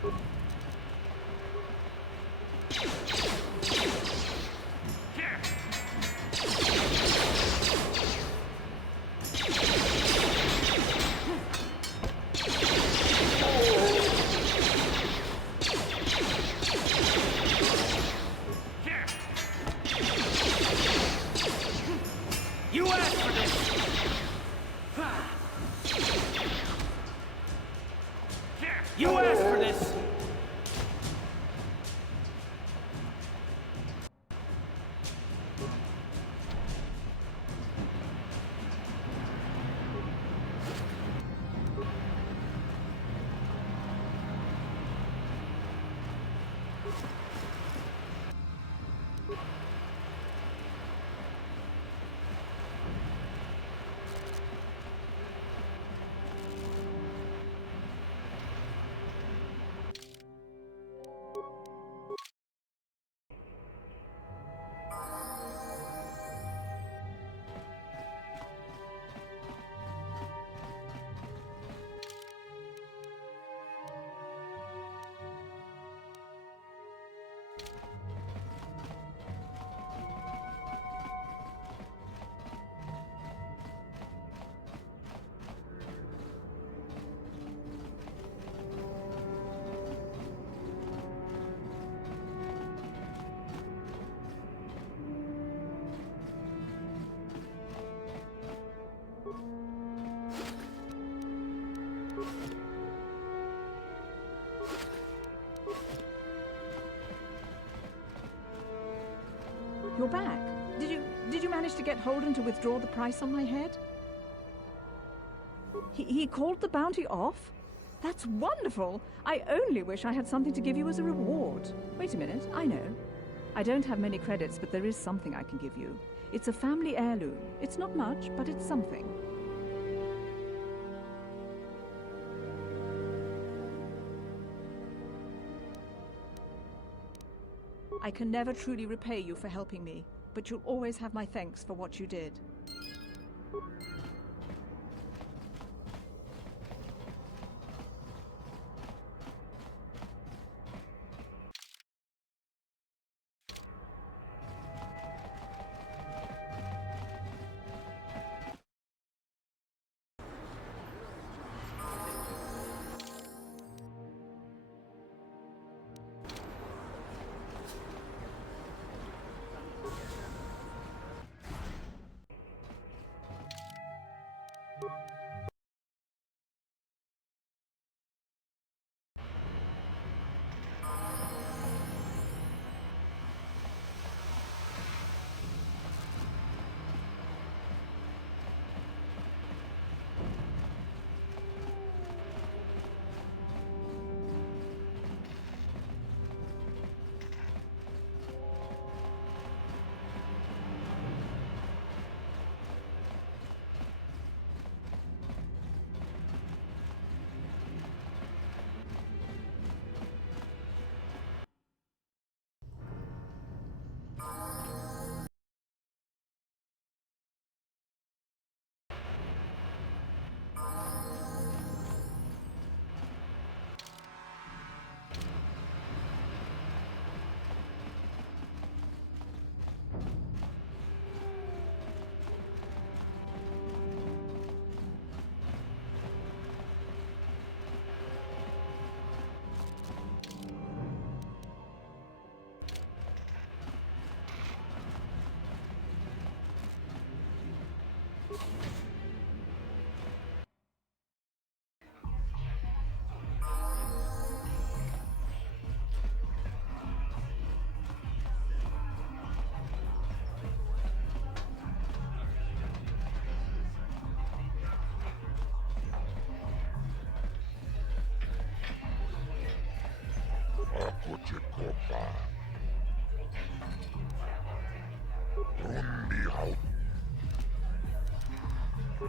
You asked for this! You asked for this! You're back. Did you manage to get Holden to withdraw the price on my head? He called the bounty off? That's wonderful! I only wish I had something to give you as a reward. Wait a minute, I know. I don't have many credits, but there is something I can give you. It's a family heirloom. It's not much, but it's something. I can never truly repay you for helping me, but you'll always have my thanks for what you did.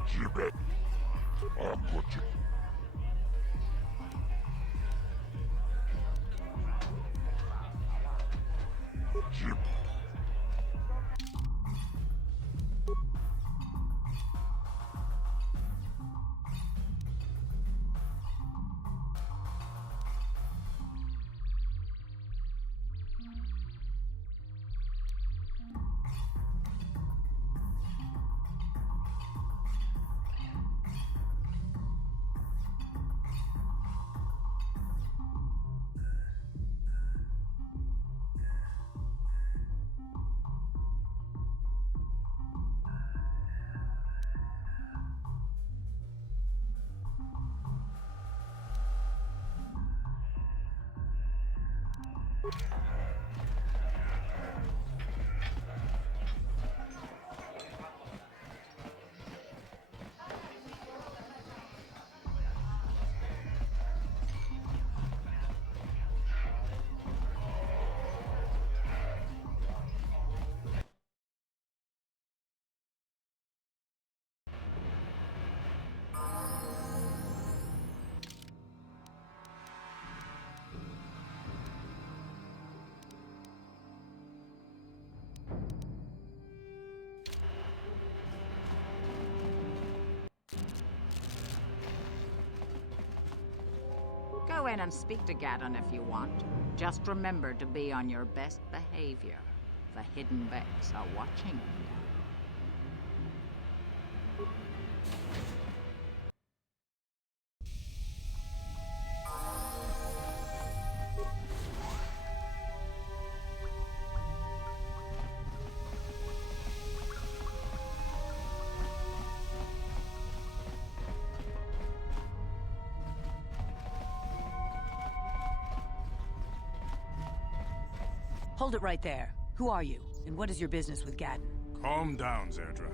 Jibet, Akocik. Jib. in and speak to Gaddon if you want. Just remember to be on your best behavior. The Hidden Becks are watching. Hold it right there. Who are you, and what is your business with Gaddon? Calm down, Zerdra.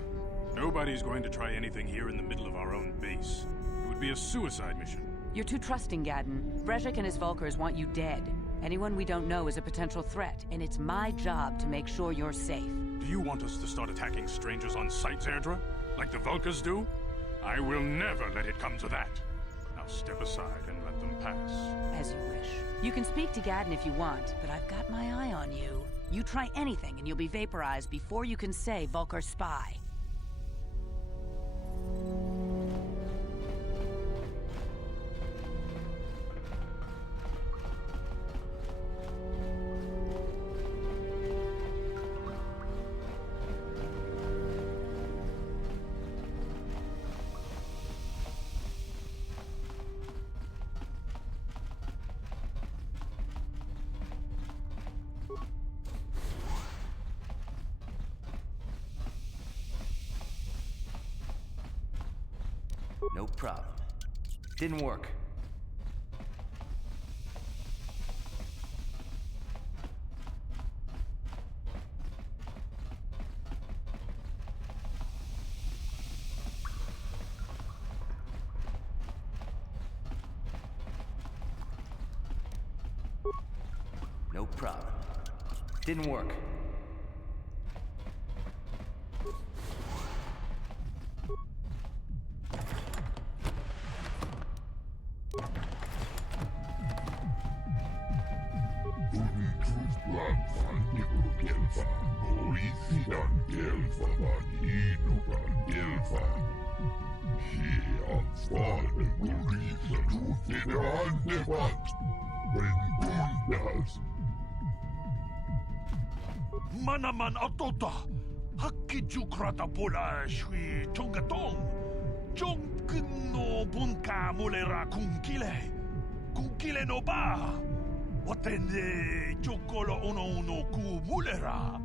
Nobody's going to try anything here in the middle of our own base. It would be a suicide mission. You're too trusting, Gaddon. Brezhik and his Vulkars want you dead. Anyone we don't know is a potential threat, and it's my job to make sure you're safe. Do you want us to start attacking strangers on sight, Zerdra? Like the Vulkars do? I will never let it come to that. Now step aside and let them pass. As you wish. You can speak to Gaddon if you want, but I've got my eye on you. You try anything and you'll be vaporized before you can say Vulkar spy. No problem. Didn't work. No problem. Didn't work. Manaman autota, hakki jukrata pola shui chongatong, chong no bunka mulera kunkile no ba, watende chokolo ono no ku mulera.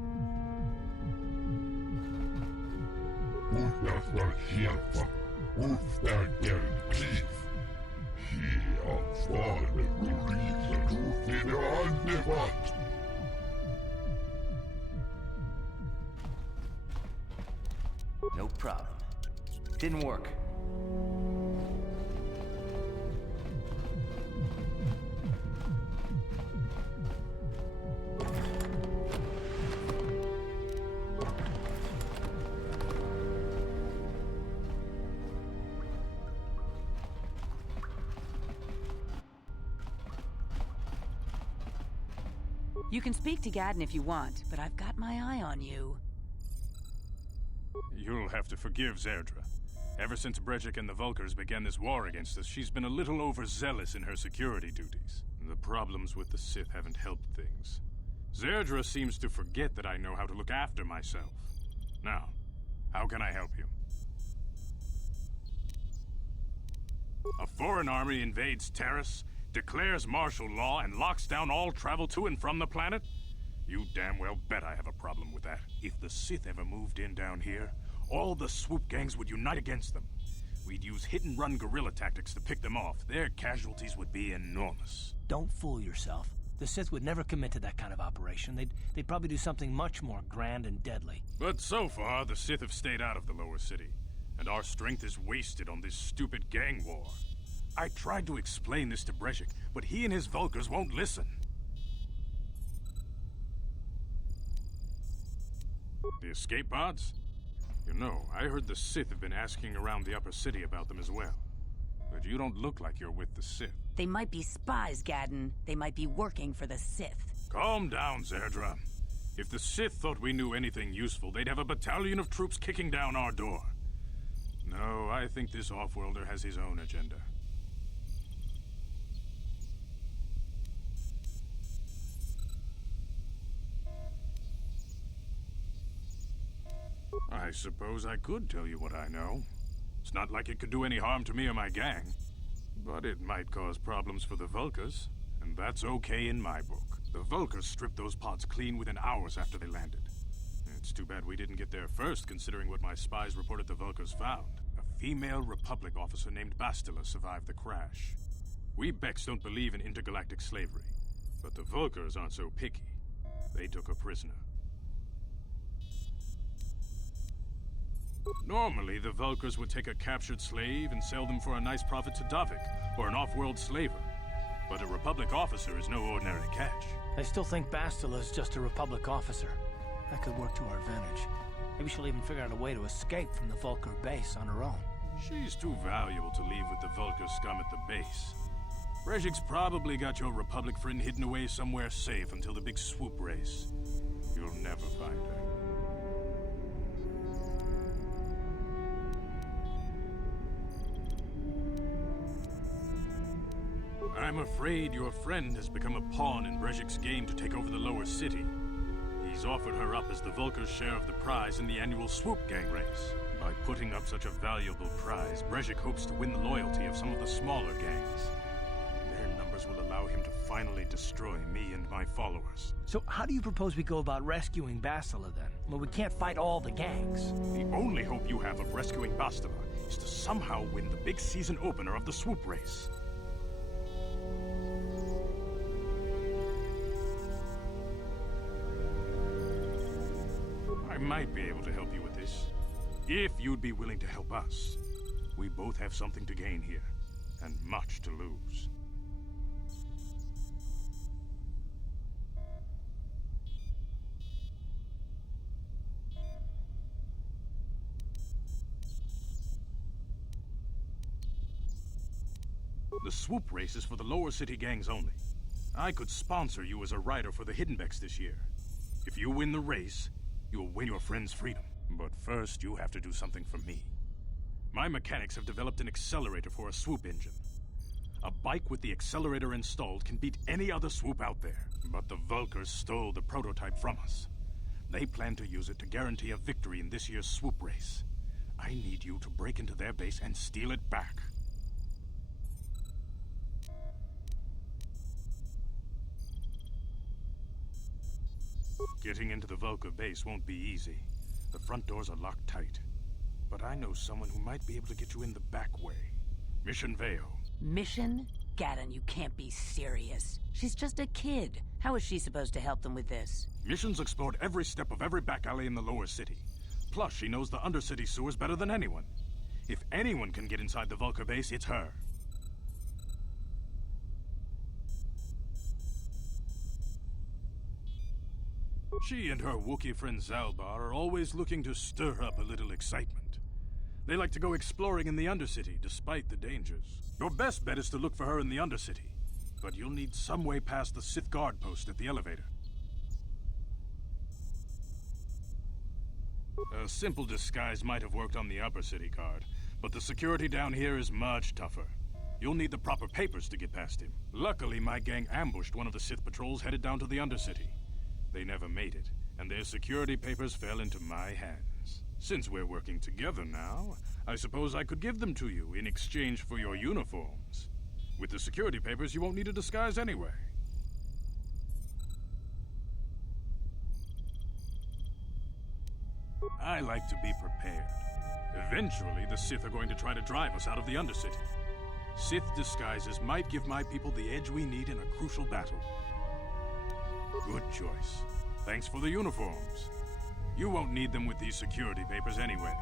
Usta siefa, usta del cliff. Hier vorne Luise, du wieder an der Wand. No problem. Didn't work. You can speak to Gaddon if you want, but I've got my eye on you. You'll have to forgive Zerdra. Ever since Brejik and the Vulkars began this war against us, she's been a little overzealous in her security duties. The problems with the Sith haven't helped things. Zerdra seems to forget that I know how to look after myself. Now, how can I help you? A foreign army invades Terrace, declares martial law, and locks down all travel to and from the planet? You damn well bet I have a problem with that. If the Sith ever moved in down here, all the swoop gangs would unite against them. We'd use hit-and-run guerrilla tactics to pick them off. Their casualties would be enormous. Don't fool yourself. The Sith would never commit to that kind of operation. They'd probably do something much more grand and deadly. But so far, the Sith have stayed out of the lower city, and our strength is wasted on this stupid gang war. I tried to explain this to Brejik, but he and his Vulkars won't listen. The escape pods? You know, I heard the Sith have been asking around the upper city about them as well. But you don't look like you're with the Sith. They might be spies, Gaddon. They might be working for the Sith. Calm down, Zerdra. If the Sith thought we knew anything useful, they'd have a battalion of troops kicking down our door. No, I think this off-worlder has his own agenda. I suppose I could tell you what I know. It's not like it could do any harm to me or my gang. But it might cause problems for the Vulkars, and that's okay in my book. The Vulkars stripped those pods clean within hours after they landed. It's too bad we didn't get there first, considering what my spies reported the Vulkars found. A female Republic officer named Bastila survived the crash. We Becks don't believe in intergalactic slavery, but the Vulkars aren't so picky. They took her prisoner. Normally, the Vulkars would take a captured slave and sell them for a nice profit to Davik, or an off-world slaver. But a Republic officer is no ordinary catch. I still think Bastila is just a Republic officer. That could work to our advantage. Maybe she'll even figure out a way to escape from the Vulkar base on her own. She's too valuable to leave with the Vulkar scum at the base. Brejik's probably got your Republic friend hidden away somewhere safe until the big swoop race. You'll never find her. I'm afraid your friend has become a pawn in Brejik's game to take over the lower city. He's offered her up as the Vulkar's share of the prize in the annual Swoop Gang race. By putting up such a valuable prize, Brejik hopes to win the loyalty of some of the smaller gangs. Their numbers will allow him to finally destroy me and my followers. So how do you propose we go about rescuing Bastila then? Well, we can't fight all the gangs. The only hope you have of rescuing Bastila is to somehow win the big season opener of the Swoop race. I might be able to help you with this, if you'd be willing to help us. We both have something to gain here, and much to lose. The swoop race is for the lower city gangs only. I could sponsor you as a rider for the Hiddenbecks this year. If you win the race, you'll win your friend's freedom. But first, you have to do something for me. My mechanics have developed an accelerator for a swoop engine. A bike with the accelerator installed can beat any other swoop out there. But the Vulkars stole the prototype from us. They plan to use it to guarantee a victory in this year's swoop race. I need you to break into their base and steal it back. Getting into the Vulkar base won't be easy. The front doors are locked tight. But I know someone who might be able to get you in the back way. Mission Veo. Mission? Gaddon, you can't be serious. She's just a kid. How is she supposed to help them with this? Mission's explored every step of every back alley in the lower city. Plus, she knows the undercity sewers better than anyone. If anyone can get inside the Vulkar base, it's her. She and her Wookiee friend Zalbar are always looking to stir up a little excitement. They like to go exploring in the Undercity, despite the dangers. Your best bet is to look for her in the Undercity, but you'll need some way past the Sith guard post at the elevator. A simple disguise might have worked on the Upper City guard, but the security down here is much tougher. You'll need the proper papers to get past him. Luckily, my gang ambushed one of the Sith patrols headed down to the Undercity. They never made it, and their security papers fell into my hands. Since we're working together now, I suppose I could give them to you in exchange for your uniforms. With the security papers, you won't need a disguise anyway. I like to be prepared. Eventually, the Sith are going to try to drive us out of the Undercity. Sith disguises might give my people the edge we need in a crucial battle. Good choice. Thanks for the uniforms. You won't need them with these security papers anyway.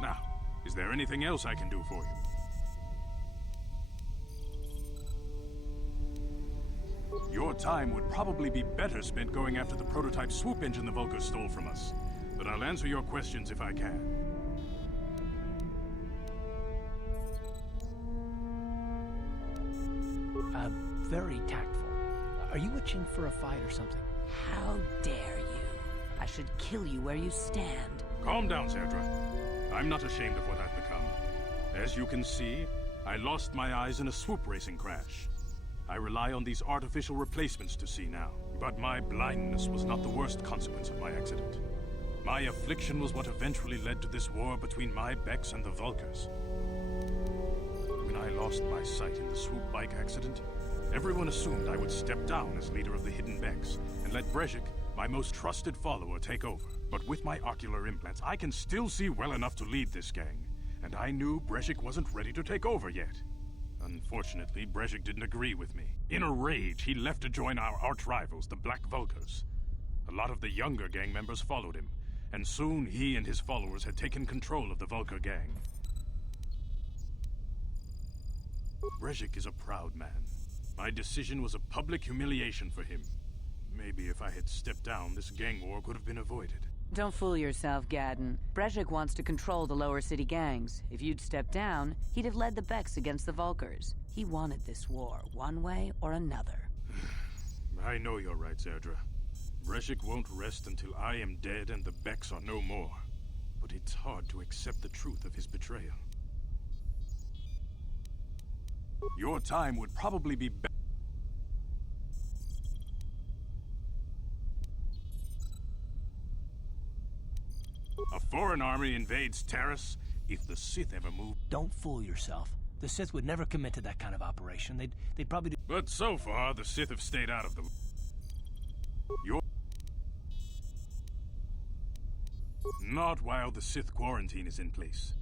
Now, is there anything else I can do for you? Your time would probably be better spent going after the prototype swoop engine the Vulkars stole from us. But I'll answer your questions if I can. Very tactful. Are you itching for a fight or something? How dare you? I should kill you where you stand. Calm down, Zerdra. I'm not ashamed of what I've become. As you can see, I lost my eyes in a swoop racing crash. I rely on these artificial replacements to see now. But my blindness was not the worst consequence of my accident. My affliction was what eventually led to this war between my Becks and the Vulkars. When I lost my sight in the swoop bike accident, everyone assumed I would step down as leader of the Hidden Becks and let Brezhik, my most trusted follower, take over. But with my ocular implants, I can still see well enough to lead this gang, and I knew Brezhik wasn't ready to take over yet. Unfortunately, Brezhik didn't agree with me. In a rage, he left to join our arch-rivals, the Black Vulkars. A lot of the younger gang members followed him, and soon he and his followers had taken control of the Vulkar gang. Brezhik is a proud man. My decision was a public humiliation for him. Maybe if I had stepped down, this gang war could have been avoided. Don't fool yourself, Gadden. Brezhik wants to control the lower city gangs. If you'd stepped down, he'd have led the Becks against the Vulkars. He wanted this war, one way or another. I know you're right, Zerdra. Brezhik won't rest until I am dead and the Becks are no more. But it's hard to accept the truth of his betrayal. Your time would probably be better. A foreign army invades Terrace. If the Sith ever move... Don't fool yourself. The Sith would never commit to that kind of operation. They'd probably do... But so far, the Sith have stayed out of the... Not while the Sith quarantine is in place.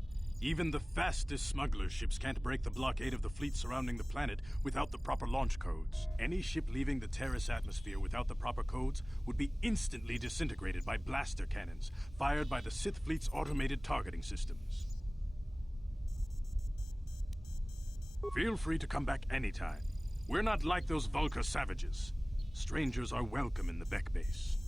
Even the fastest smuggler ships can't break the blockade of the fleet surrounding the planet without the proper launch codes. Any ship leaving the Terrace atmosphere without the proper codes would be instantly disintegrated by blaster cannons, fired by the Sith fleet's automated targeting systems. Feel free to come back anytime. We're not like those Vulkar savages. Strangers are welcome in the Beck base.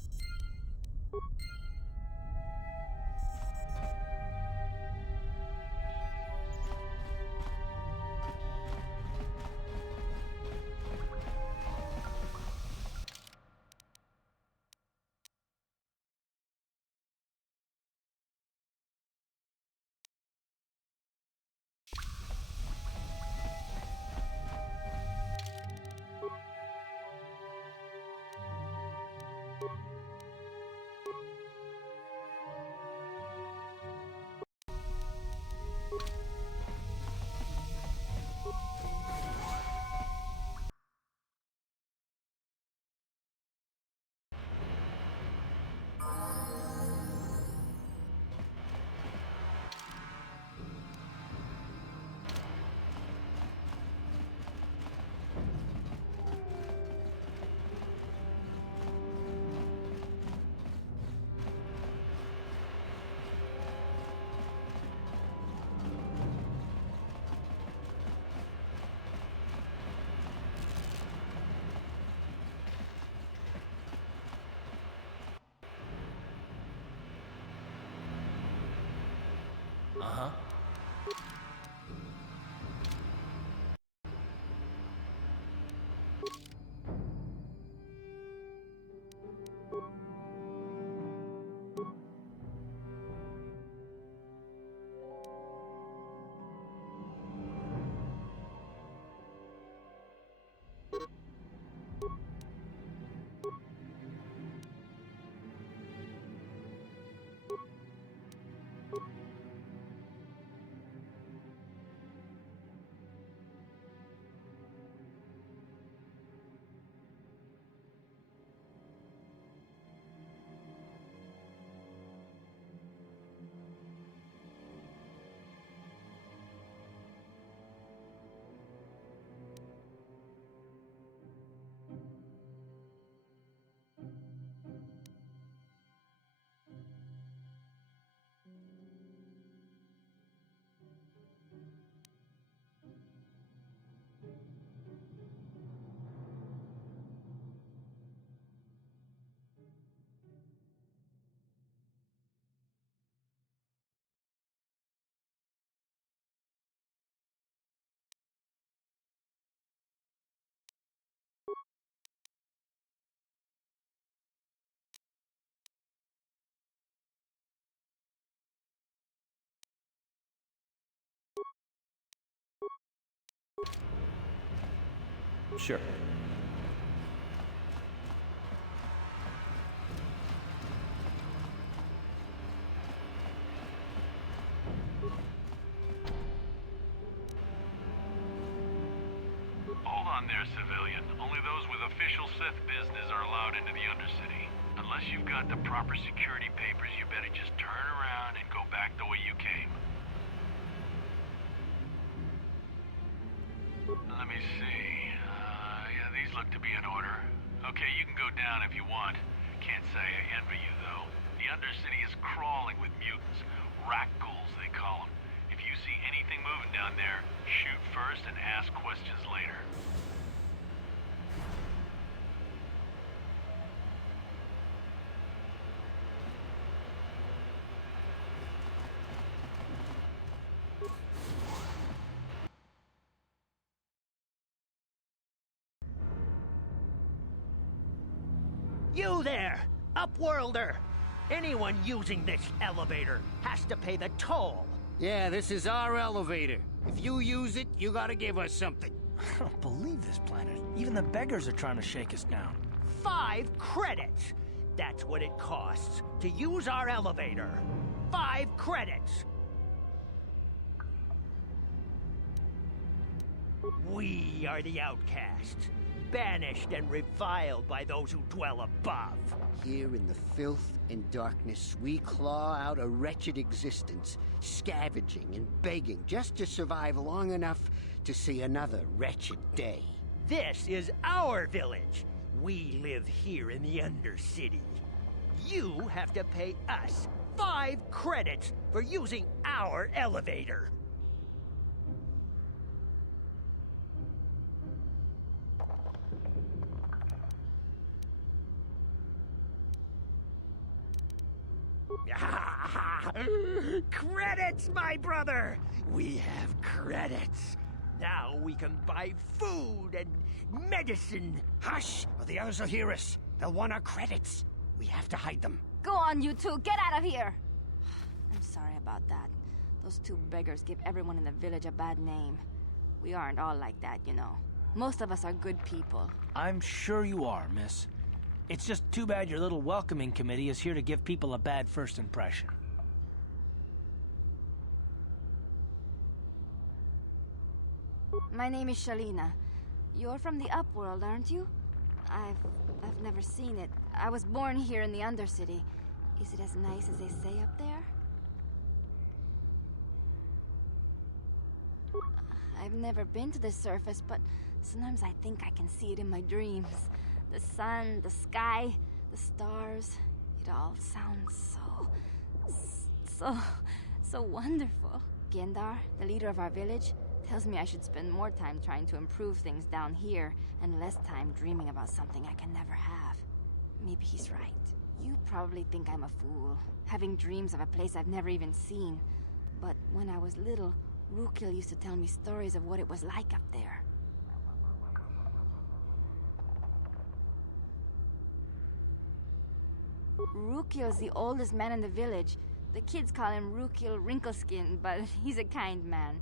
Uh-huh. Sure. on there, civilian. Only those with official Sith business are allowed into the Undercity. Unless you've got the proper security papers, you better just turn around and go back the way you came. Let me see. Yeah, these look to be in order. Okay, you can go down if you want. Can't say I envy you, though. The Undercity is crawling with mutants. Rat ghouls, they call them. If you see anything moving down there, shoot first and ask questions later. You there, Upworlder! Anyone using this elevator has to pay the toll. Yeah, this is our elevator. If you use it, you gotta give us something. I don't believe this planet. Even the beggars are trying to shake us down. 5 credits! That's what it costs to use our elevator. 5 credits! We are the outcasts, banished and reviled by those who dwell above. Here in the filth and darkness, we claw out a wretched existence, scavenging and begging just to survive long enough to see another wretched day. This is our village. We live here in the Undercity. You have to pay us 5 credits for using our elevator. Credits, my brother! We have credits. Now we can buy food and medicine. Hush, or the others will hear us. They'll want our credits. We have to hide them. Go on, you two. Get out of here. I'm sorry about that. Those 2 beggars give everyone in the village a bad name. We aren't all like that, you know. Most of us are good people. I'm sure you are, miss. It's just too bad your little welcoming committee is here to give people a bad first impression. My name is Shalina. You're from the Upworld, aren't you? I've never seen it. I was born here in the Undercity. Is it as nice as they say up there? I've never been to the surface, but sometimes I think I can see it in my dreams. The sun, the sky, the stars. It all sounds so wonderful. Gendar, the leader of our village, tells me I should spend more time trying to improve things down here and less time dreaming about something I can never have. Maybe he's right. You probably think I'm a fool, having dreams of a place I've never even seen. But when I was little, Rukil used to tell me stories of what it was like up there. Rukil's the oldest man in the village. The kids call him Rukil Wrinkleskin, but he's a kind man.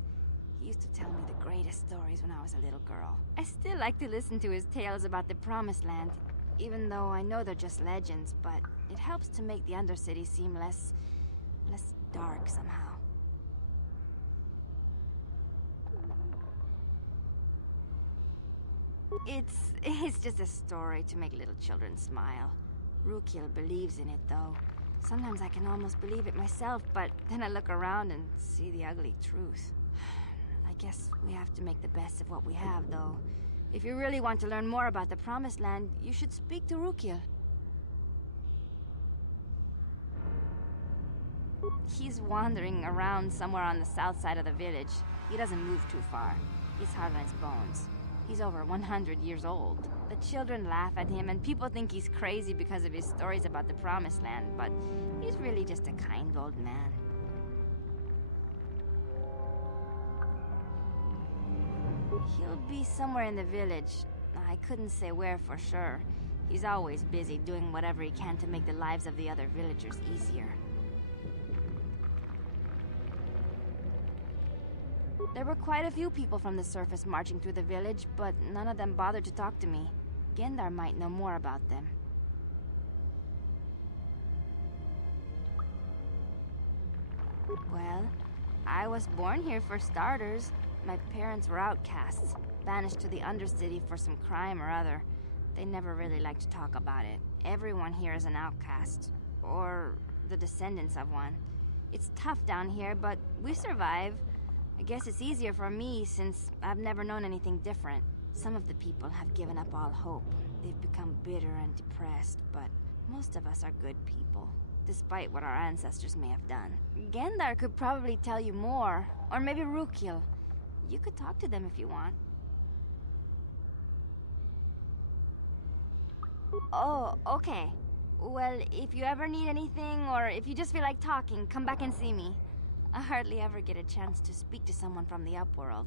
He used to tell me the greatest stories when I was a little girl. I still like to listen to his tales about the Promised Land, even though I know they're just legends, but it helps to make the Undercity seem less dark somehow. It's just a story to make little children smile. Rukil believes in it, though. Sometimes I can almost believe it myself, but then I look around and see the ugly truth. I guess we have to make the best of what we have, though. If you really want to learn more about the Promised Land, you should speak to Rukil. He's wandering around somewhere on the south side of the village. He doesn't move too far. He's hard on his bones. He's over 100 years old. The children laugh at him, and people think he's crazy because of his stories about the Promised Land, but he's really just a kind old man. He'll be somewhere in the village. I couldn't say where for sure. He's always busy doing whatever he can to make the lives of the other villagers easier. There were quite a few people from the surface marching through the village, but none of them bothered to talk to me. Gendar might know more about them. Well, I was born here for starters. My parents were outcasts, banished to the Undercity for some crime or other. They never really liked to talk about it. Everyone here is an outcast, or the descendants of one. It's tough down here, but we survive. I guess it's easier for me since I've never known anything different. Some of the people have given up all hope. They've become bitter and depressed, but most of us are good people, despite what our ancestors may have done. Gendar could probably tell you more, or maybe Rukil. You could talk to them if you want. Oh, okay. Well, if you ever need anything, or if you just feel like talking, come back and see me. I hardly ever get a chance to speak to someone from the Upworld.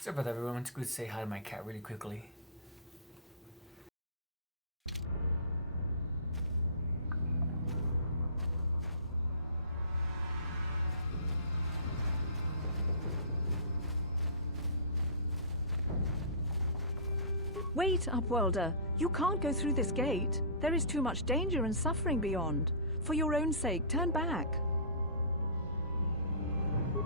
Sorry about that, everyone. It's good to say hi to my cat really quickly. Wait, Upworlder. You can't go through this gate. There is too much danger and suffering beyond. For your own sake, turn back.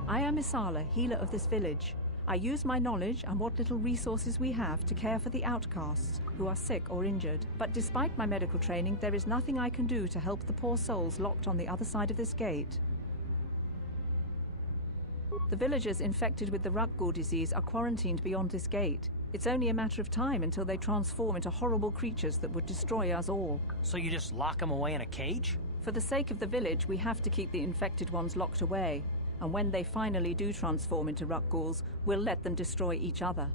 I am Isala, healer of this village. I use my knowledge and what little resources we have to care for the outcasts who are sick or injured. But despite my medical training, there is nothing I can do to help the poor souls locked on the other side of this gate. The villagers infected with the Rukgul disease are quarantined beyond this gate. It's only a matter of time until they transform into horrible creatures that would destroy us all. So you just lock them away in a cage? For the sake of the village, we have to keep the infected ones locked away. And when they finally do transform into Rukguls, we'll let them destroy each other.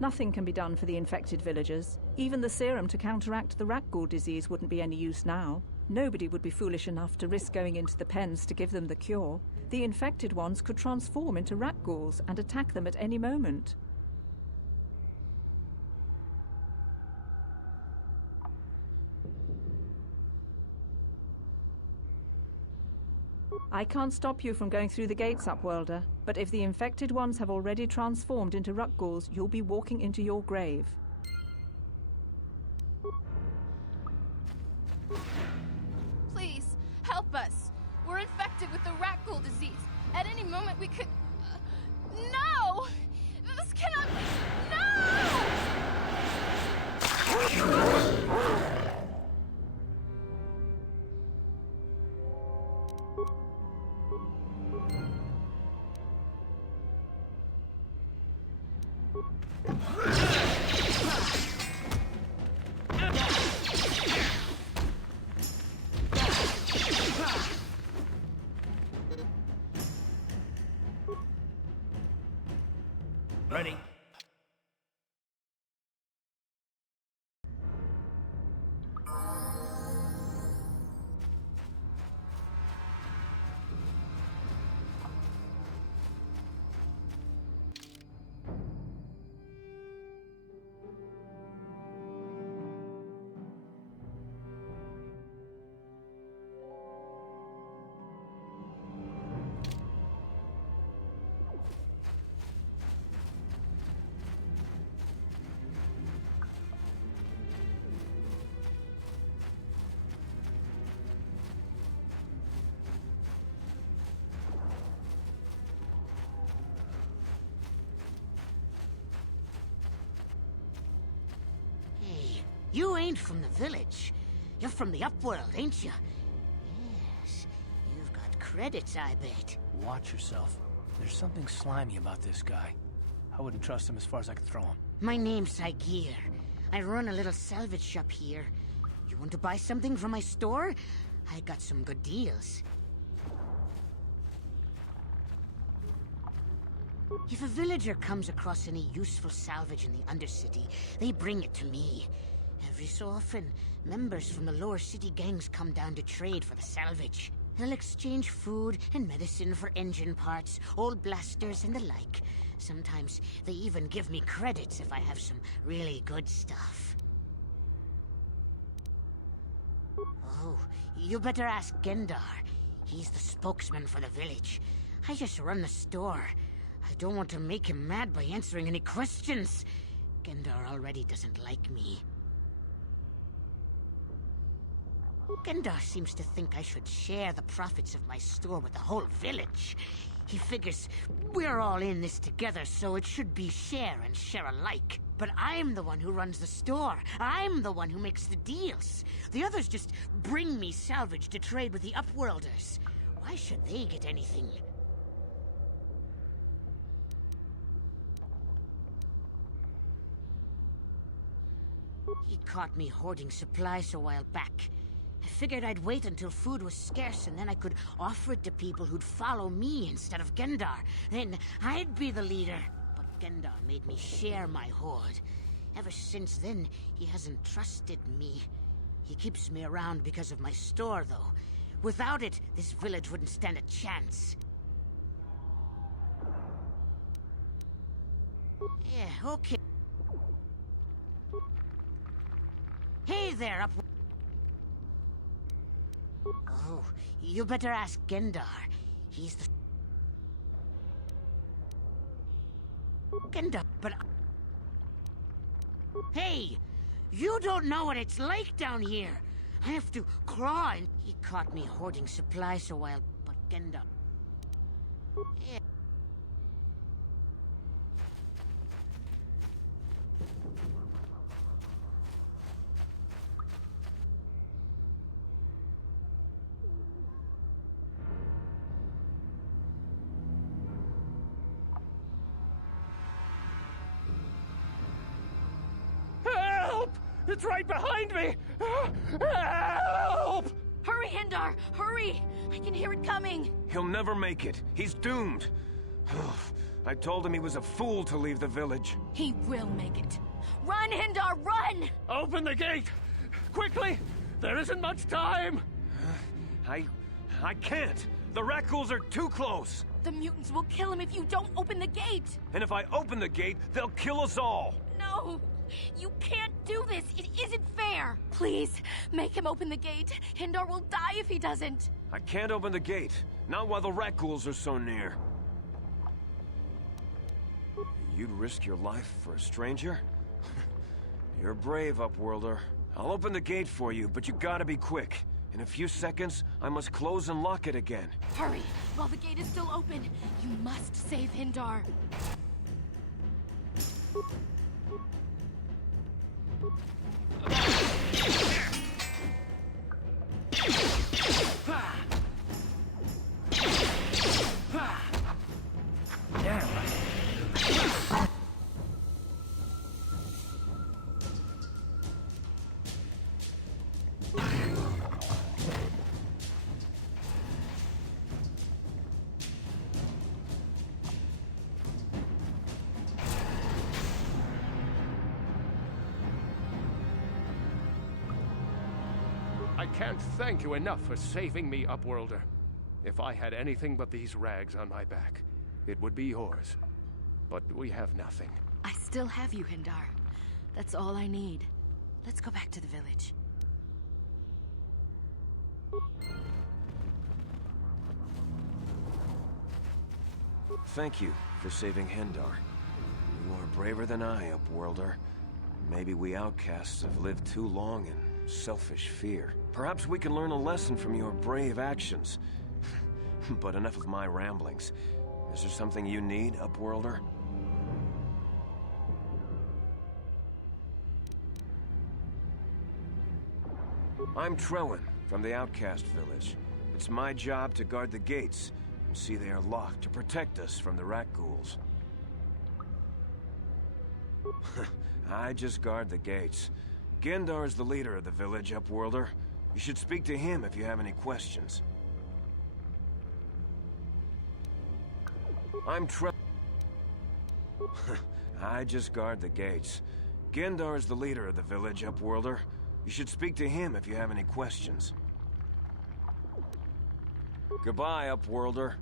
Nothing can be done for the infected villagers. Even the serum to counteract the Rukgul disease wouldn't be any use now. Nobody would be foolish enough to risk going into the pens to give them the cure. The infected ones could transform into Rukguls and attack them at any moment. I can't stop you from going through the gates, Upworlder, but if the infected ones have already transformed into Rukguls, you'll be walking into your grave. Please, help us. We're infected with the Rukgul disease. At any moment we could... No! This cannot be... No! Ready? You ain't from the village. You're from the Upworld, ain't you? Yes. You've got credits, I bet. Watch yourself. There's something slimy about this guy. I wouldn't trust him as far as I could throw him. My name's Saigir. I run a little salvage shop here. You want to buy something from my store? I got some good deals. If a villager comes across any useful salvage in the Undercity, they bring it to me. Every so often, members from the lower city gangs come down to trade for the salvage. They'll exchange food and medicine for engine parts, old blasters, and the like. Sometimes they even give me credits if I have some really good stuff. Oh, you better ask Gendar. He's the spokesman for the village. I just run the store. I don't want to make him mad by answering any questions. Gendar already doesn't like me. Gendar seems to think I should share the profits of my store with the whole village. He figures we're all in this together, so it should be share and share alike. But I'm the one who runs the store. I'm the one who makes the deals. The others just bring me salvage to trade with the Upworlders. Why should they get anything? He caught me hoarding supplies a while back. I figured I'd wait until food was scarce and then I could offer it to people who'd follow me instead of Gendar. Then I'd be the leader. But Gendar made me share my hoard. Ever since then, he hasn't trusted me. He keeps me around because of my store, though. Without it, this village wouldn't stand a chance. Yeah, okay. Hey there, Oh, you better ask Gendar. He's the... Gendar, but... Hey! You don't know what it's like down here! I have to claw and... He caught me hoarding supplies a while, but Gendar... Yeah. It's right behind me! Help! Hurry, Hindar! Hurry! I can hear it coming! He'll never make it. He's doomed. I told him he was a fool to leave the village. He will make it. Run, Hindar, run! Open the gate! Quickly! There isn't much time! I can't. The Rackles are too close. The mutants will kill him if you don't open the gate! And if I open the gate, they'll kill us all. No! You can't do this! It isn't fair! Please, make him open the gate. Hindar will die if he doesn't. I can't open the gate. Not while the Rackles are so near. You'd risk your life for a stranger? You're brave, Upworlder. I'll open the gate for you, but you gotta be quick. In a few seconds, I must close and lock it again. Hurry! While the gate is still open, you must save Hindar. I can't thank you enough for saving me, Upworlder. If I had anything but these rags on my back, it would be yours. But we have nothing. I still have you, Hindar. That's all I need. Let's go back to the village. Thank you for saving Hendar. You are braver than I, Upworlder. Maybe we outcasts have lived too long in selfish fear. Perhaps we can learn a lesson from your brave actions. But enough of my ramblings. Is there something you need, Upworlder? I'm Trellin, from the Outcast Village. It's my job to guard the gates, and see they are locked to protect us from the rat ghouls. I just guard the gates. Gendar's the leader of the village, Upworlder. You should speak to him if you have any questions. I'm I just guard the gates. Gendar's the leader of the village, Upworlder. You should speak to him if you have any questions. Goodbye, Upworlder.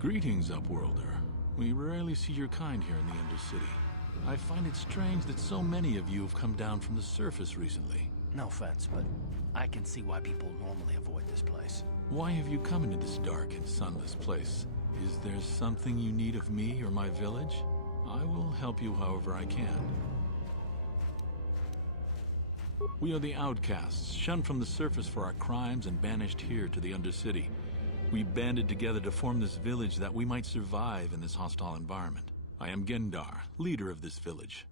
Greetings, Upworlder. We rarely see your kind here in the Undercity. I find it strange that so many of you have come down from the surface recently. No offense, but I can see why people normally avoid this place. Why have you come into this dark and sunless place? Is there something you need of me or my village? I will help you however I can. We are the outcasts, shunned from the surface for our crimes and banished here to the Undercity. We banded together to form this village that we might survive in this hostile environment. I am Gendar, leader of this village,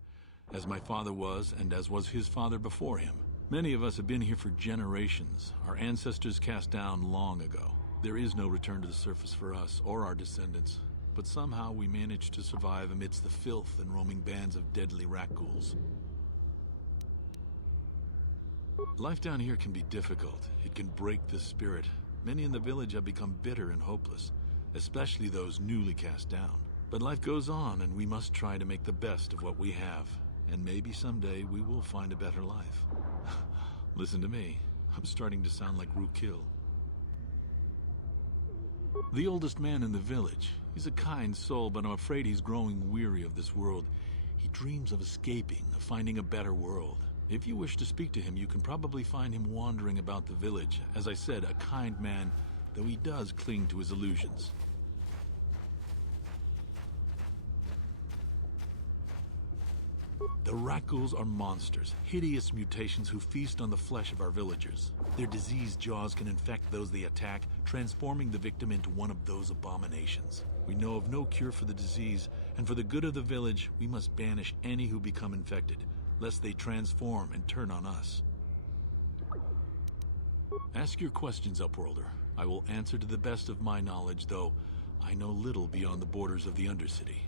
as my father was and as was his father before him. Many of us have been here for generations, our ancestors cast down long ago. There is no return to the surface for us or our descendants, but somehow we managed to survive amidst the filth and roaming bands of deadly rat ghouls. Life down here can be difficult. It can break the spirit. Many in the village have become bitter and hopeless, especially those newly cast down. But life goes on, and we must try to make the best of what we have. And maybe someday we will find a better life. Listen to me. I'm starting to sound like Rookil. The oldest man in the village. He's a kind soul, but I'm afraid he's growing weary of this world. He dreams of escaping, of finding a better world. If you wish to speak to him, you can probably find him wandering about the village. As I said, a kind man, though he does cling to his illusions. The rat ghouls are monsters, hideous mutations who feast on the flesh of our villagers. Their diseased jaws can infect those they attack, transforming the victim into one of those abominations. We know of no cure for the disease, and for the good of the village, we must banish any who become infected, lest they transform and turn on us. Ask your questions, Upworlder. I will answer to the best of my knowledge, though I know little beyond the borders of the Undercity.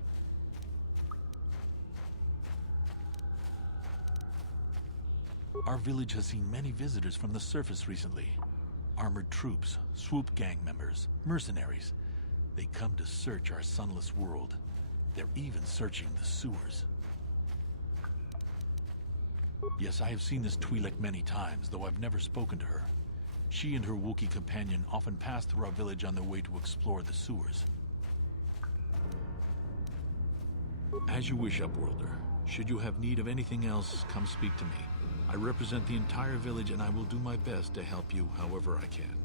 Our village has seen many visitors from the surface recently. Armored troops, swoop gang members, mercenaries. They come to search our sunless world. They're even searching the sewers. Yes, I have seen this Twi'lek many times, though I've never spoken to her. She and her Wookiee companion often pass through our village on their way to explore the sewers. As you wish, Upworlder. Should you have need of anything else, come speak to me. I represent the entire village, and I will do my best to help you however I can.